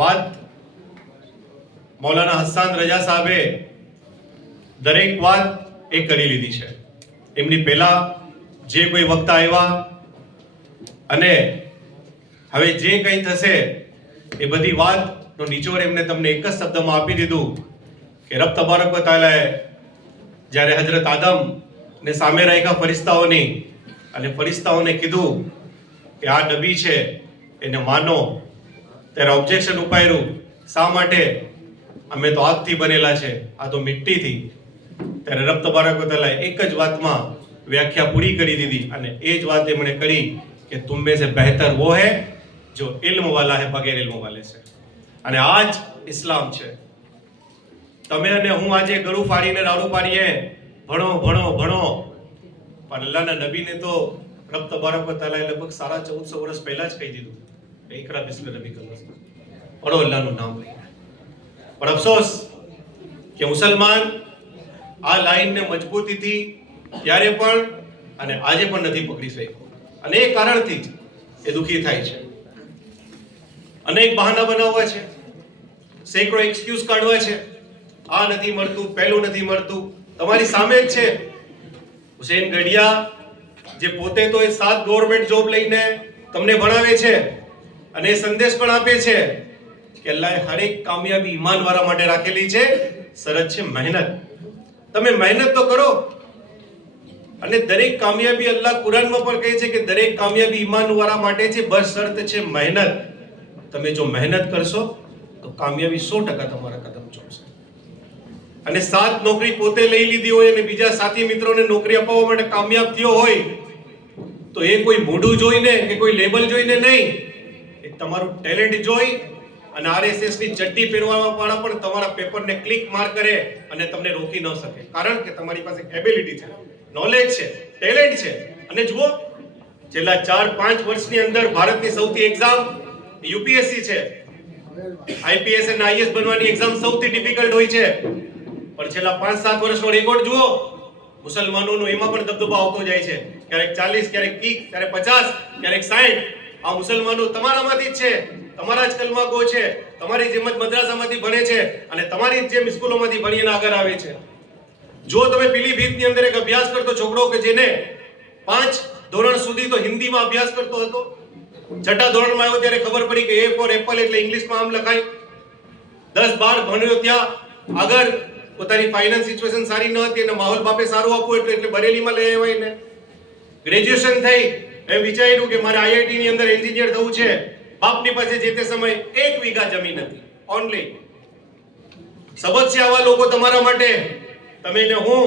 વાત મૌલાના હસન રજા સાહેબે દરેક વાત એ કરી લીધી છે. એમની પહેલા જે કોઈ વક્તા આવ્યા અને હવે જે કંઈ થશે એ બધી વાતનો નિચોડ એમને તમને એક જ શબ્દમાં આપી દીધું કે રબ તબારક વ તઆલાએ જ્યારે હજરત આદમ ને સામે રાખ્યા ફરિશ્તાઓની અને ફરિશ્તાઓને કીધું કે આ નબી છે એને માનો, ત્યારે ઓબ્જેક્શન ઉપાડ્યું, શા માટે? અમે તો આગથી બનેલા છે, આ તો મિટ્ટીથી. ત્યારે રબ તબારક વ તઆલાએ એક જ વાતમાં વ્યાખ્યા પૂરી કરી દીધી અને એ જ વાત એમણે કરી કે તુમ में से बेहतर वो है जो इल्म वाला है बगैर इल्म वाले से. અને આ જ ઇસ્લામ છે. તમે અને હું આજે ગળું ફાડીને રાડું પાડીએ ભણો ભણો ભણો, પણ અલ્લાહના નબીને તો રબ તબારક વ તઆલાએ લગભગ 1450 વર્ષ પહેલા જ કહી દીધું ઇકરા બિસ્મિ રબ્બિકલ લઝી, પઢો અલ્લાહનું નામ લઈને. પણ અફસોસ કે મુસલમાન આ લાઈનને મજબૂતીથી ત્યારે પણ અને આજે પણ નથી પકડી શક્યો અને એ કારણથી જ એ દુઃખી થાય છે. અનેક બહાના બનાવવા છે, સેંકડો એક્સક્યુઝ કાઢવા છે, આ નથી મળતું, પહેલું નથી મળતું. તમારી સામે જ છે હુસેન ગઢિયા, જે પોતે તો એ 7 ગવર્નમેન્ટ જોબ લઈને તમને ભણાવે છે અને એ સંદેશ પણ આપે છે કે અલ્લાહે હરેક કામયાબી ઈમાનવાળા માટે રાખેલી છે, શરત છે મહેનત. તમે મહેનત તો કરો. અને દરેક કામયાબી અલ્લાહ કુરાનમાં પણ કહે છે કે દરેક કામયાબી ઈમાનવાળા માટે છે, બસ શરત છે મહેનત. તમે જો મહેનત કરશો તો કામયાબી 100% તમારા કદમ ચોમશે. અને 7 નોકરી પોતે લઈ લીધી હોય અને બીજા સાથી મિત્રોને નોકરી અપાવવા માટે કામયાબ થયો હોય તો એ કોઈ મોઢું જોઈને કે કોઈ લેબલ જોઈને નહીં, એ તમારું ટેલેન્ટ જોઈ. અને આરએસએસ ની ચડ્ડી પહેરવાવાળા પણ તમારા પેપરને ક્લિક માર કરે અને તમને રોકી ન શકે, કારણ કે તમારી પાસે એબિલિટી છે, નોલેજ છે, ટેલેન્ટ છે. અને જુઓ, છેલ્લા 4-5 વર્ષની અંદર ભારતની સૌથી એક્ઝામ યુપીએસસી છે. આઈપીએસ અને આઈએસ બનવાની એક્ઝામ સૌથી ડિફિકલ્ટ હોય છે. પણ છેલ્લા 5-7 વર્ષનો રેકોર્ડ જુઓ, મુસલમાનોનો એમાં પણ દબદબો આવતો જાય છે. ક્યારેક 40, ક્યારેક 30, ક્યારેક 50, ક્યારેક 60. આ મુસલમાનો તમારામાંથી જ છે, તમારા જ કલમાગો છે, તમારી જેમ જ મદ્રાસામાંથી ભણે છે અને તમારી જેમ સ્કૂલોમાંથી ભણીને આગળ આવે છે. જો તમે પીલીભીતની અંદર એક અભ્યાસ કરતો છોકરો કે જેને 5 ધોરણ સુધી તો હિન્દીમાં અભ્યાસ કરતો હતો, 6ઠા ધોરણમાં આવ્યો ત્યારે ખબર પડી કે એ ફોર એપલ એટલે ઇંગ્લિશમાં આમ લખાય. 10-12 ભણ્યો ત્યાં આગળ પોતાની ફાઇનાન્સ સિચ્યુએશન સારી ન હતી અને માહોલ બાપે સારું આપ્યું એટલે બરેલીમાં લઈ આવ્યા એને. ગ્રેજ્યુએશન થઈ, એમ વિચાર્યું કે મારે આઈઆઈટી ની અંદર એન્જિનિયર થવું છે. બાપની પાસે જે તે સમયે 1 વીઘા જમીન હતી ઓનલી. સબક છે આવા લોકો તમારા માટે. તમે ને હું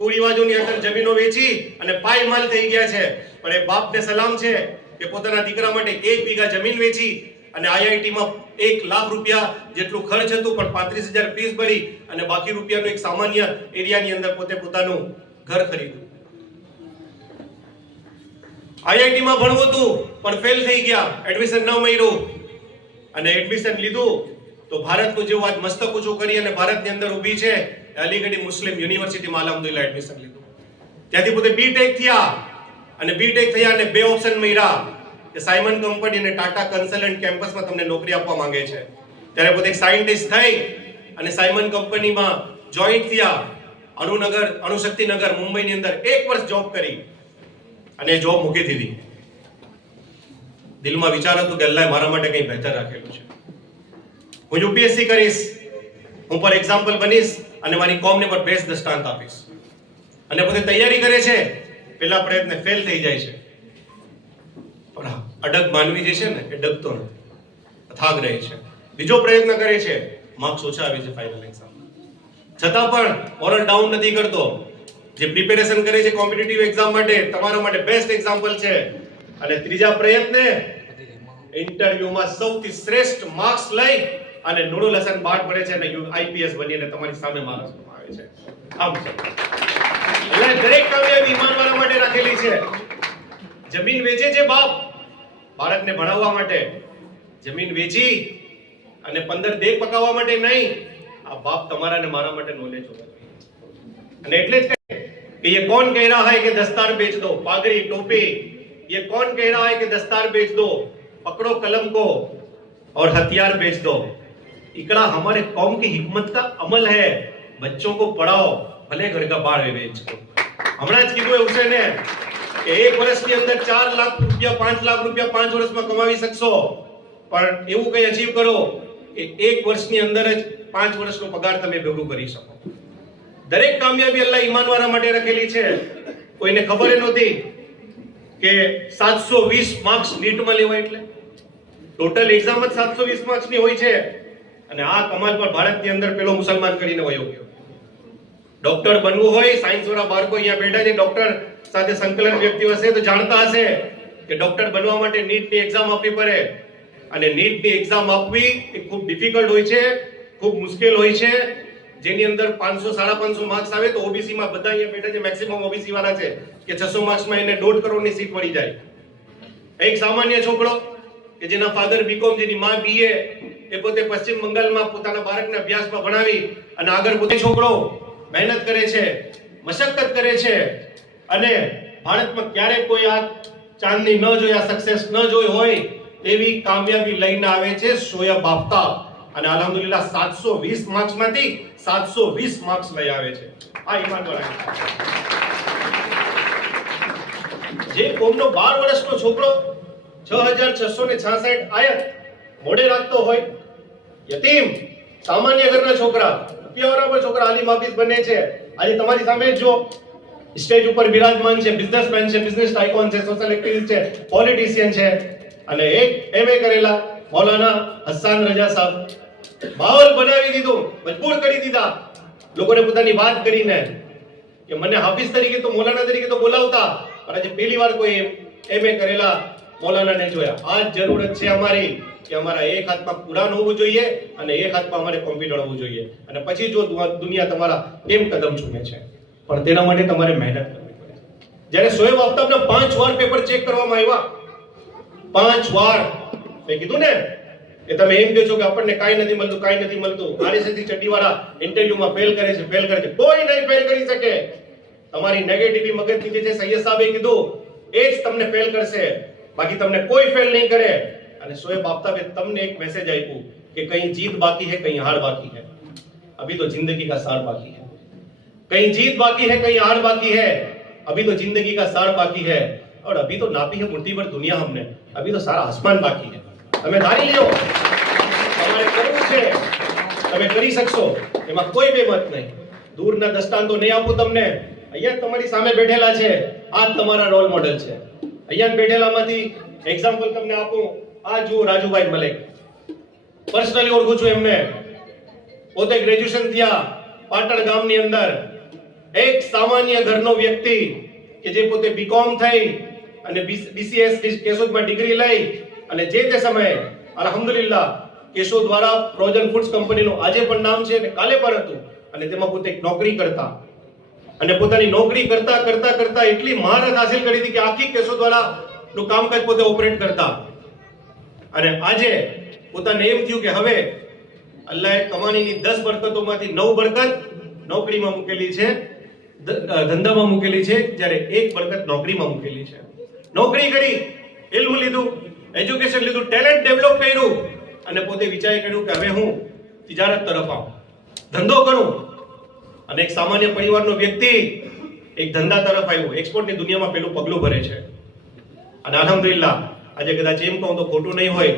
કુરિવાજોની અંદર જમીનો વેચી અને પાયમાલ થઈ ગયા છે, પણ એ બાપને સલામ છે કે પોતાના દીકરા માટે 1 વીઘા જમીન વેચી અને આઈઆઈટીમાં 1 લાખ રૂપિયા જેટલું ખર્ચ હતું પણ 35,000 ફીસ ભરી અને બાકી રૂપિયાનો એક સામાન્ય એરિયાની અંદર પોતે પોતાનું ઘર ખરીદ્યું. આઈઆઈટીમાં ભણવું હતું પણ ફેલ થઈ ગયા, એડમિશન ન મળ્યું અને એડમિશન લીધું તો ભારતનું જેવું આજ મસ્તક ઊંચું કરી અને ભારતની અંદર ઊભી છે અલીગઢ મુસ્લિમ યુનિવર્સિટીમાં અલ્હમ્દુલિલ્લાહ એડમિશન લીધું. ત્યાંથી પોતે બીટેક થયા અને બીટેક થયા અને 2 ઓપ્શન મળ્યા કે સાયમન કંપની અને ટાટા કન્સલ્ટન્ટ કેમ્પસમાં તમને નોકરી આપવા માંગે છે. ત્યારે પોતે એક સાયન્ટિસ્ટ થઈ અને સાયમન કંપનીમાં જોઈન્ટ થયા. અણુશક્તિનગર મુંબઈની અંદર 1 વર્ષ જોબ કરી અને જોબ મૂકી દીધી. દિલમાં વિચાર હતું કે અલ્લાહે મારા માટે કંઈ બહેતર રાખેલું છે. હું યુપીએસસી કરીશ, હું પર એક્ઝામ્પલ બનીશ અને મારી કોમને પર બેસ્ટ દ્રષ્ટાંત આપીશ. અને પોતે તૈયારી કરે છે, પહેલા પ્રયત્ન ફેલ થઈ જાય છે, પણ અડગ માનવી જે છે ને એ ડગતો નથી, અથાગ રહે છે. બીજો પ્રયત્ન કરે છે, માર્ક્સ ઓછા આવે છે ફાઇનલ એક્ઝામમાં, છતાં પણ મોરલ ડાઉન નથી કરતો. જે પ્રિપેરેશન કરે છે કોમ્પિટિટિવ એક્ઝામ માટે, તમારા માટે બેસ્ટ એક્ઝામ્પલ છે. અને ત્રીજા પ્રયત્ને ઇન્ટરવ્યુમાં સૌથી શ્રેષ્ઠ માર્ક્સ લઈ અને નુરુલ હસન બાટ પડે છે અને આઈપીએસ બનીને તમારી સામે માર્ક્સ આવે છે. આમ છે એટલે દરેક કામયાબી ઈમાનવાળા માટે રાખેલી છે. જમીન વેચે છે બાપ બાળકને ભણાવવા માટે, જમીન વેચી અને 15 દેગ પકાવવા માટે નહીં. આ બાપ તમારા ને મારા માટે નોલેજ હોવા જોઈએ. અને એટલે જ कि ये कौन कह रहा है कि दस्तार बेच दो, पागड़ी टोपी, ये कौन कह रहा है कि दस्तार बेच दो, पकड़ो कलम को, और हथियार बेच दो। इकड़ा हमारे कौम की हिकमत का अमल है, बच्चों को पढ़ाओ भले घर का बाहर बेच को। हमने आज कीधुं એવું છે ને કે એક વર્ષની અંદર 4 લાખ રૂપિયા 5 લાખ રૂપિયા 5 વર્ષમાં કમાવી શકશો, પણ એવું કઈ અચીવ કરો કે એક વર્ષની અંદર જ 5 વર્ષનો પગાર તમે ભેગું કરી શકો। દરેક કામયાબી અલ્લાહ ઈમાનવાળા માટે રાખેલી છે। કોઈને ખબર નહોતી કે 720 માર્ક્સ નીટમાં લેવા, એટલે ટોટલ એક્ઝામ જ 720 માર્ક્સની હોય છે। અને આ કમાલ પર ભારતની અંદર પેલો મુસલમાન કરીને વયો ગયો। ડોક્ટર બનવું હોય, સાયન્સ વાળા બાળકો અહીંયા બેઠા છે, ડોક્ટર સાથે સંકલન વ્યક્તિઓ હશે તો જાણતા હશે કે ડોક્ટર બનવા માટે નીટની એક્ઝામ આપવી પડે। અને નીટની એક્ઝામ આપવી એ ખૂબ ડિફિકલ્ટ હોય છે, ખૂબ મુશ્કેલ હોય છે, જેની અંદર 500 550 માર્ક્સ આવે તો ઓબીસી માં બધા અહીંયા બેઠા છે, મેક્સિમમ ઓબીસી વાળા છે કે 600 માર્ક્સમાં એને 1.5 કરોડની સીટ મળી જાય। એક સામાન્ય છોકરો કે જેના ફાધર બીકોમ, જેની માં બીએ, એ પોતે પશ્ચિમ બંગાળમાં પોતાના બાળકને અભ્યાસમાં ભણાવી અને આગળ પોતે છોકરો મહેનત કરે છે, મશક્કત કરે છે અને ભારતમાં ક્યારે કોઈ આ ચાંદની ન જોયા, સક્સેસ ન જોઈ હોય એવી કામયાબી લઈને આવે છે શોએબ આફતાબ। અને અલ્હમ્દુલિલ્લાહ 720 માર્ક્સમાંથી 720 માર્ક્સ લઈ આવે છે। આ ઈમાનવાળા જે કોમનો 12 વર્ષનો છોકરો 6666 આયત મોઢે રાખતો હોય, યતીમ સામાન્ય ઘરના છોકરા, રૂપિયાવાળા છોકરા આલિમ હાફિઝ બને છે। આજે તમારી સામે જો સ્ટેજ ઉપર બિરાજમાન છે, બિઝનેસમેન છે, બિઝનેસ ટાઇકોન છે, સોશિયલ એક્ટિવિસ્ટ છે, પોલિટિશિયન છે અને એક એમએ કરેલા મૌલાના હસન રજા સાહેબ માહોલ બનાવી દીધું, મજબૂર કરી દીધા લોકોને પોતાની વાત કરીને કે મને હાફિઝ તરીકે તો મૌલાના તરીકે તો બોલાવતા, પણ આજે પહેલી વાર કોઈ એમએ કરેલા મૌલાનાને જોયા। આ જરૂરત છે અમારી કે અમારા એક હાથમાં કુરાન હોવું જોઈએ અને એક હાથમાં અમારે કોમ્પ્યુટર હોવું જોઈએ, અને પછી જો દુનિયા તમારા કેમ કદમ ચૂમે છે, પણ તેના માટે તમારે મહેનત કરવી પડે। જ્યારે શોએબ આફતાબના 5 વાર પેપર ચેક કરવામાં આવ્યા, 5 વાર મેં કીધું ને કે તમે એમ કહો છો કે આપણને કાંઈ નથી મળતું, કાંઈ નથી મળતું, આરએસએસની ચડ્ડીવાળા ઇન્ટરવ્યુમાં ફેલ કરે છે, ફેલ કરે છે, કોઈ નહીં ફેલ કરી શકે। તમારી નેગેટિવ મગજની જે સૈયદ સાહેબે કીધું એ જ તમને ફેલ કરશે, બાકી તમને કોઈ ફેલ નહીં કરે। અને શોએબ આફતાબે તમને એક મેસેજ આપ્યું કે कहीं जीत बाकी है, कहीं हार बाकी है, अभी तो जिंदगी का सार बाकी है। कहीं जीत बाकी है, कहीं हार बाकी है, अभी तो जिंदगी का सार बाकी है, और अभी तो नापी है मुट्ठी भर दुनिया हमने, अभी तो सारा आसमान बाकी है। તમે ધારી લ્યો તમારે કરવું છે, તમે કરી શકશો, એમાં કોઈ બેમત નહીં। દૂરના દસ્તાન તો નહીં આપું તમને, અહીંયા તમારી સામે બેઠેલા છે, આ તમારા રોલ મોડેલ છે। અહીંયા બેઠેલામાંથી એક્ઝામ્પલ તમને આપું, આ જુઓ રાજુભાઈ મલેક, પર્સનલી ઓળખું છું એમને, પોતે ગ્રેજ્યુએશન થયા પાટણ ગામની અંદર, એક સામાન્ય ઘરનો વ્યક્તિ કે જે પોતે બીકોમ થઈ અને બીસીએસ કેશોદમાં ડિગ્રી લઈ અને જે તે સમયે અલ્હમ્દુલિલ્લાહ કેશોદ દ્વારા ફ્રોઝન ફૂડ્સ કંપનીનું આજે પણ નામ છે અને કાલે પણ હતું, અને તેમાં પોતે એક નોકરી કરતા અને પોતાની નોકરી કરતા કરતા કરતા એટલી મહારત હાસિલ કરી હતી કે આખી કેશોદ વાળાનું કામકાજ પોતે ઓપરેટ કરતા। અને આજે પોતાને એમ થયું કે હવે અલ્લાહે કમાણીની 10 બરકતોમાંથી 9 બરકત નોકરીમાં મૂકેલી છે, ધંધામાં મૂકેલી છે, જ્યારે એક બરકત નોકરીમાં મૂકેલી છે। નોકરી કરી, ઇલ્મ લીધું, એજ્યુકેશન લીધું, ટેલેન્ટ ડેવલપ કર્યું અને પોતે વિચાર કર્યું કે હવે હું તિજારત તરફ આવું, ધંધો કરું। અને એક સામાન્ય પરિવારનો વ્યક્તિ એક ધંધા તરફ આવ્યો, એક્સપોર્ટની દુનિયામાં પેલું પગલું ભરે છે। અને અલ્હમ્દુલિલ્લાહ આજે કદાચ એમ કહું તો ખોટું નહીં હોય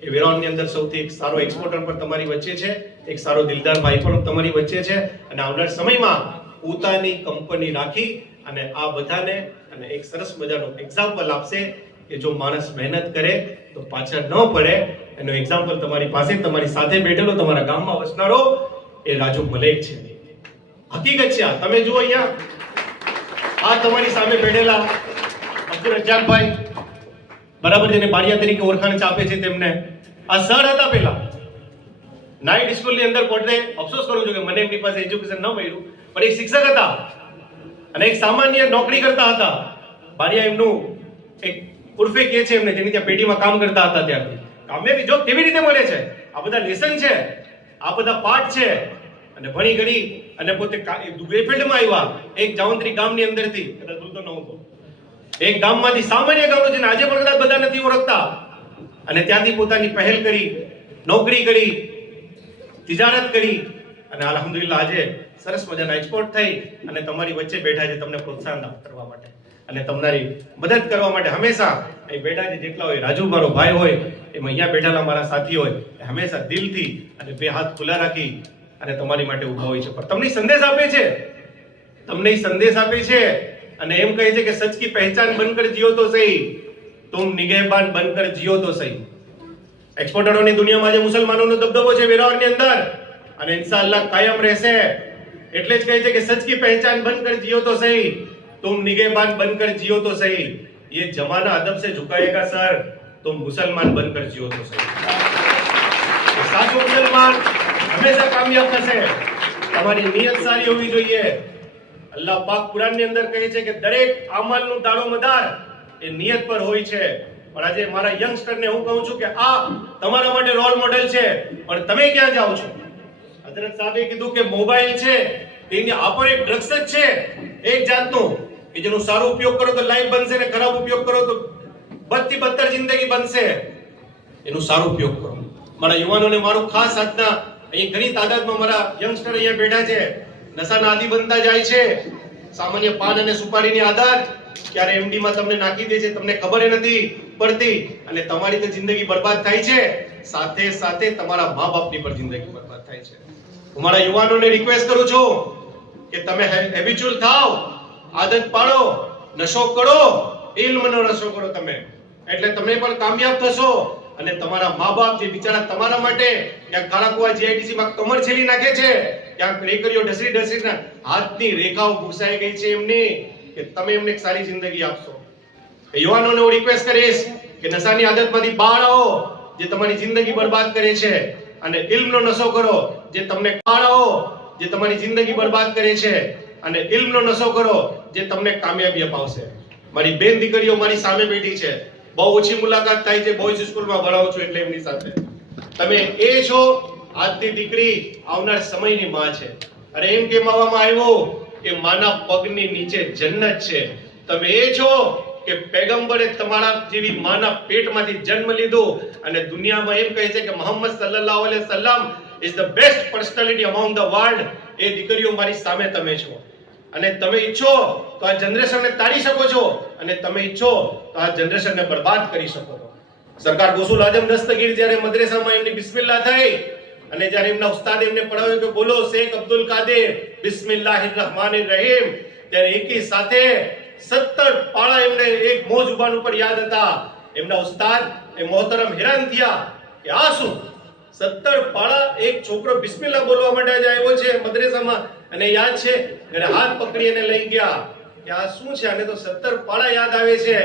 કે વેરાવળની અંદર સૌથી એક સારો એક્સપોર્ટર પણ તમારી વચ્ચે છે, એક સારો દિલદાર ભાઈ પણ તમારી વચ્ચે છે, અને આવનાર સમયમાં પોતાની કંપની રાખી અને આ બધાને અને એક સરસ મજાનું એક્ઝામ્પલ આપશે કે જો માણસ મહેનત કરે તો પાછળ ન પડે। એનો એક્ઝામ્પલ તમારી પાસે, તમારી સાથે બેઠેલો, તમારા ગામમાં વસનારો એ રાજુ મલેક છે। હકીકત છે આ, તમે જુઓ અહીંયા આ તમારી સામે બેઠેલા અબ્દુલ રજાકભાઈ, બરાબર, જેને બારિયા તરીકે ઓળખાણ ચાપે છે તેમને, આ સર હતા પહેલા નાઇટ સ્કૂલની અંદર પોતે, અફસોસ કરું છું કે મને એમની પાસે એજ્યુકેશન ન મળ્યું, પણ એક શિક્ષક હતા અને એક સામાન્ય નોકરી કરતા હતા। બારિયા એમનું એક ઉર્ફે કે છે એમને, જેની ત્યાં પેઢીમાં કામ કરતા હતા ત્યારથી કામયાબી જો કેવી રીતે મળે છે, આ બધા લેસન છે, આ બધા પાઠ છે, અને ભણી ગણી અને પોતે બે ફિલ્ડમાં આવ્યા। એક જાવંત્રી ગામની અંદરથી, કદાચ ભૂલતો ન હતો, એક ગામમાંથી સામાન્ય ગામનો, જેને આજે પણ કદાચ બધા નથી ઓળખતા, અને ત્યાંથી પોતાની પહેલ કરી નોકરી કરી, તિજારત કરી અને અલ્હમ્દુલિલ્લાહ આજે સરસ મજાના એક્સપોર્ટ થઈ અને તમારી વચ્ચે બેઠા છે તમને પ્રોત્સાહન કરવા માટે અને તમારી મદદ કરવા માટે. હંમેશા અહીં બેઠા છે જેટલા હોય, રાજુ મારો ભાઈ હોય, એમ અહીંયા બેઠેલા મારા સાથી હોય, હંમેશા દિલથી અને બે હાથ ખુલ્લા રાખી અને તમારી માટે ઊભા હોય છે. પણ તમને સંદેશ આપે છે, તમને સંદેશ આપે છે અને એમ કહે છે કે સચ કી પહેચાન બનકર જીઓ તો સહી, તુમ નિગહબાન બનકર જીઓ તો સહી. એક્સપોર્ટરોની દુનિયામાં જે મુસલમાનોનો દબદબો છે વેરાવળની અંદર અને ઇન્શાઅલ્લાહ કાયમ રહેશે. એટલે જ કહે છે કે સચ કી પહેચાન બનકર જીઓ તો સહી, तुम निगहबान बनकर जियो तो सही, ये जमाना अदब से झुकाएगा सर, तुम मुसलमान बनकर जियो तो सही. साचो मुसलमान हमेशा कामयाब થશે. તમારી નિયત સારી હોવી જોઈએ. અલ્લાહ પાક કુરાનની અંદર કહે છે કે દરેક અમલનું દારોમદાર એ નિયત પર હોય છે. પણ આજે મારા યંગસ્ટરને હું કહું છું કે આ તમારા માટે રોલ મોડેલ છે, પણ તમે ક્યાં જાઓ છો? હઝરત સાહેબે કીધું કે મોબાઈલ છે તેની આપણ એક ડ્રગ્સ જ છે એક જાતનું કે જેનો સારો ઉપયોગ કરો તો લાઈફ બનશે ને ખરાબ ઉપયોગ કરો તો બદથી બદતર જિંદગી બનશે. એનો સારો ઉપયોગ કરો. મારા યુવાનોને મારું ખાસ આજના અહીં ઘણી તાદાદમાં મારા યંગસ્ટર અહીંયા બેઠા છે, નશાના આદિ બનતા જાય છે. સામાન્ય પાન અને સુપારીની આદત ક્યારે એમડી માં તમને નાખી દે છે, તમને ખબર નથી પડતી અને તમારી તો જિંદગી બરબાદ થાય છે, સાથે સાથે તમારા મા બાપની પણ જિંદગી બરબાદ થાય છે. હું મારા યુવાનોને રિક્વેસ્ટ કરું છું કે તમે હેબિચ્યુઅલ થાઓ, આદત પાડો, નશો કરો, ઇલ્મનો નશો કરો તમે, એટલે તમે પણ કામયાબ થશો અને તમારા મા બાપ જે બિચારા તમારા માટે ક્યાંક કાળાકુવા જીઆઈડીસી માં કમર છેલી નાખે છે, ક્યાંક રેકરીઓ ઢસડી હાથની રેખાઓ ભૂસાઈ ગઈ છે એમની, કે તમે એમને એક સારી જિંદગી આપશો. યુવાનોને હું રિક્વેસ્ટ કરીશ કે નશાની આદતમાંથી બહાર આવો જે તમારી જિંદગી બરબાદ કરે છે, અને ઇલ્મનો નશો કરો જે તમને બહાર આવો જે તમારી જિંદગી બરબાદ કરે છે, અને ઇલ્મનો નશો કરો જે તમને કામયાબી અપાવશે. મારી બેન દીકરીઓ મારી સામે બેઠી છે, બહુ ઓછી મુલાકાત થાય છે, બોયઝ સ્કૂલમાં ભણાવું છું એટલે એમની સાથે. તમે એ છો આજની દીકરી આવનાર સમયની માં છે. અરે એમ કહેવામાં આવ્યું કે માના પગની નીચે જન્નત છે. તમે એ છો કે પૈગંબરે તમારા જેવી માના પેટમાંથી જન્મ લીધો અને દુનિયામાં એમ કહે છે કે મોહમ્મદ સલ્લલ્લાહુ અલૈહિ વસલ્લમ is the best personality among the world. એ દીકરીઓ મારી સામે તમે છો અને તમે ઈચ્છો તો આ જનરેશનને તારી શકો છો અને તમે ઈચ્છો તો આ જનરેશનને બરબાદ કરી શકો છો. સરકાર ગોસુલ આઝમ દસ્તગીર જ્યારે મદ્રેસામાં એમની બિસ્મિલ્લાહ થઈ અને જ્યારે એમના ઉસ્તાદ એમને પઢાવ્યું કે બોલો શેખ અબ્દુલ કાદિર બિસ્મિલ્લાહિર રહમાનિર રહીમ, ત્યારે એકી સાથે 17 પાળા એમને એક મોજ જુબાન ઉપર યાદ હતા. એમના ઉસ્તાદ એ મોહતરમ હેરાન થયા કે આ શું 17 પાળા એક છોકરો બિસ્મિલ્લાહ બોલવા માટે આવ્યો છે મદ્રેસામાં અને યાદ છે, અને હાથ પકડી એને લઈ ગયા કે આ શું છે, આને તો 17 પાળા યાદ આવે છે.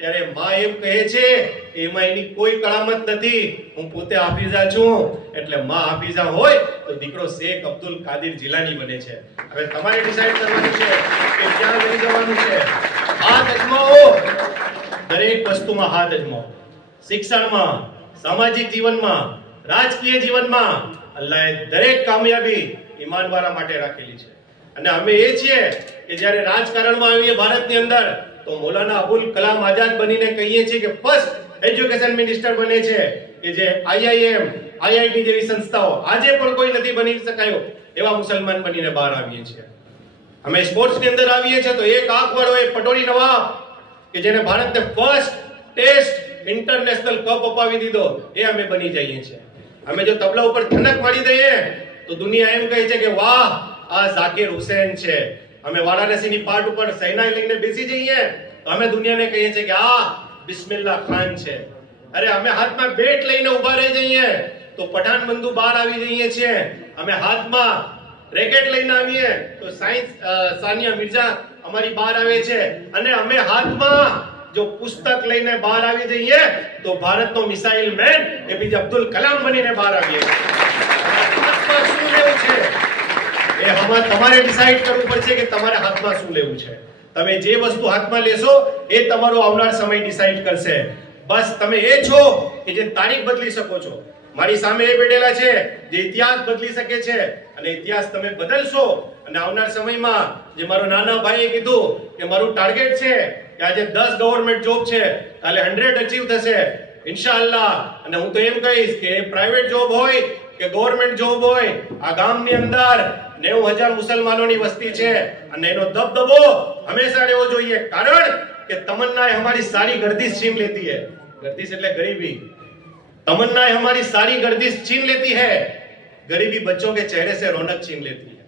ત્યારે માં એમ કહે છે કે એમાં એની કોઈ કળામત નથી, હું પોતે હાફિઝા છું. એટલે માં હાફિઝા હોય તો દીકરો શેખ અબ્દુલ કાદિર જીલાની બને છે. હવે તમારે ડિસાઈડ કરવાનું છે કે ક્યાં લઈ જવાનું છે. હાથ અજમાવો, દરેક વસ્તુમાં હાથ અજમાવો. શિક્ષણમાં, સામાજિક જીવનમાં, રાજકીય જીવનમાં અલ્લાહે દરેક કામયાબી ઈમાનવાળા માટે રાખેલી છે. અને અમે એ છીએ કે જ્યારે રાજકારણમાં આવીએ ભારતની અંદર તો મૌલાના અબુલ કલામ આઝાદ બનીને કહીએ છીએ કે ફર્સ્ટ એજ્યુકેશન મિનિસ્ટર બને છે કે જે આઈઆઈએમ, આઈઆઈટી જેવી સંસ્થાઓ આજે પણ કોઈ નથી બની શકાયો એવા મુસલમાન બનીને બહાર આવીએ છીએ. અમે સ્પોર્ટ્સની અંદર આવીએ છીએ તો એક આંખવાળો એ પટોળી નવાબ કે જેને ભારતને ફર્સ્ટ ટેસ્ટ ઇન્ટરનેશનલ કપ અપાવી દીધો એ અમે બની જઈએ છીએ. અમે જો તબલા ઉપર થનક મારી દઈએ તો દુનિયા એમ કહે છે કે વાહ આ ઝાકિર હુસૈન છે. અમે વારાણસીની પાટ ઉપર સૈનાઈ લઈને બેસી જઈએ તો અમે દુનિયાને કહીએ છીએ કે આ બિસ્મિલ્લાહ ખાન છે. અરે અમે હાથમાં બેટ લઈને ઊભા રહી જઈએ તો પઠાણ બંધુ બહાર આવી જઈએ છીએ. અમે હાથમાં રેકેટ લઈને આવીએ તો સાનિયા મિર્ઝા અમારી બહાર આવે છે. અને અમે હાથમાં જો પુસ્તક લઈને બહાર આવી જઈએ તો ભારતનો missile man APJ Abdul Kalam બનીને બહાર આવીએ. હાથમાં શું લેવું છે એ તમારે ડિસાઈડ કરવું પડશે કે તમારે હાથમાં શું લેવું છે. તમે જે વસ્તુ હાથમાં લેશો એ તમારો આવનાર સમય ડિસાઈડ કરશે. બસ તમે એ છો કે જે તારીખ બદલી શકો છો. મારી સામે એ બેઠેલા છે જે ઇતિહાસ બદલી શકે છે અને ઇતિહાસ તમે બદલશો અને આવનાર સમયમાં જે મારો નાના ભાઈએ કીધું કે મારું ટાર્ગેટ છે કે આજે 10 ગવર્નમેન્ટ જોબ છે, કાલે 100 અચીવ થશે. ઇન્શાઅલ્લાહ. અને હું તો એમ કહીશ કે પ્રાઇવેટ જોબ હોય કે ગવર્નમેન્ટ જોબ હોય, આ ગામની અંદર 90,000 મુસલમાનોની વસ્તી છે અને એનો દબદબો હંમેશા રહેવો જોઈએ. કારણ કે તમન્ના हमारी सारी गर्दिश छीन लेती है. गर्दिश એટલે गरीबी. तमन्ना हमारी सारी गर्दिश छीन लेती है, गरीबी बच्चों के चेहरे से रौनक छीन लेती है.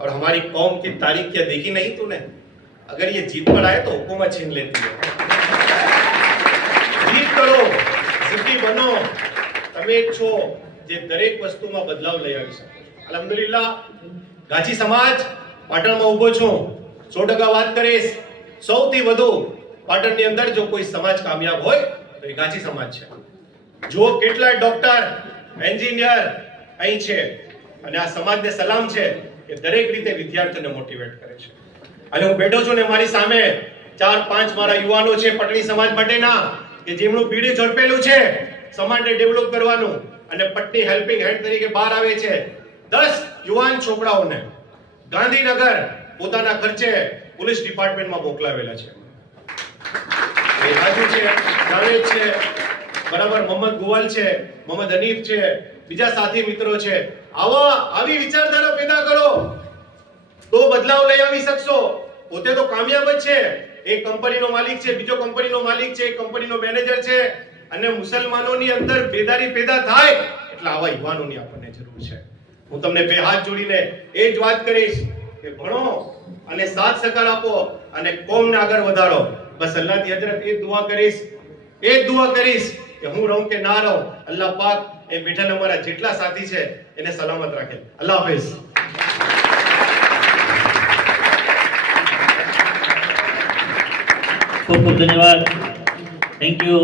और हमारी कौम की तारीख क्या देखी नहीं तूने? अगर ये जीत पर आए तो हुकूमत छीन लेती है. जीत करो, जिद्दी बनो. તમે છો જે દરેક વસ્તુમાં બદલાવ લઈ આવી શકો. અલ્હમ્દુલિલ્લાહ ગાચી સમાજ પાટણમાં ઊભો છું. 100% વાત કરીશ, સૌથી વધુ પાટણની અંદર જો કોઈ સમાજ કામયાબ હોય તો એ ગાચી સમાજ છે. જો કેટલાય ડોક્ટર, એન્જિનિયર અહીં છે અને આ સમાજને સલામ છે કે દરેક રીતે વિદ્યાર્થીઓને મોટિવેટ કરે છે. અને હું બેઠો છું ને મારી સામે 4-5 મારા યુવાનો છે પટણી સમાજ માટેના કે જેમનું બીડું ઝડપેલું છે સમાજને ડેવલપ કરવાનું, અને પટણી હેલ્પિંગ હેન્ડ તરીકે બહાર આવે છે. 10 યુવાન છોકરાઓને ગાંધીનગર પોતાના ખર્ચે પોલીસ ડિપાર્ટમેન્ટમાં મોકલાવેલા છે. એ રાજુ છે, જાવેદ છે, બરાબર, મોહમ્મદ ગોવાલ છે, મોહમ્મદ હનીફ છે, બીજા સાથી મિત્રો છે. આવી વિચારધારા પેદા કરો તો બદલાવ લઈ આવી શકશો. પોતે તો કામયાબ જ છે, એક કંપનીનો માલિક છે, બીજો કંપનીનો માલિક છે, એક કંપનીનો મેનેજર છે. અને મુસલમાનોની અંદર બેદારી પેદા થાય એટલે આવા યુવાનોની આપણને જરૂર છે. હું તમને બે હાથ જોડીને એ જ વાત કરીશ કે ભણો અને સાથ સહકાર આપો અને કોમને આગળ વધારો. બસ અલ્લાહથી હજરત એ દુઆ કરીશ કે હું રહું કે ના રહું, અલ્લાહ પાક એ બેઠેલા અમારા જેટલા સાથી છે એને સલામત રાખે. અલ્લાહ હાફિઝ. ખૂબ ખૂબ ધન્યવાદ. Thank you.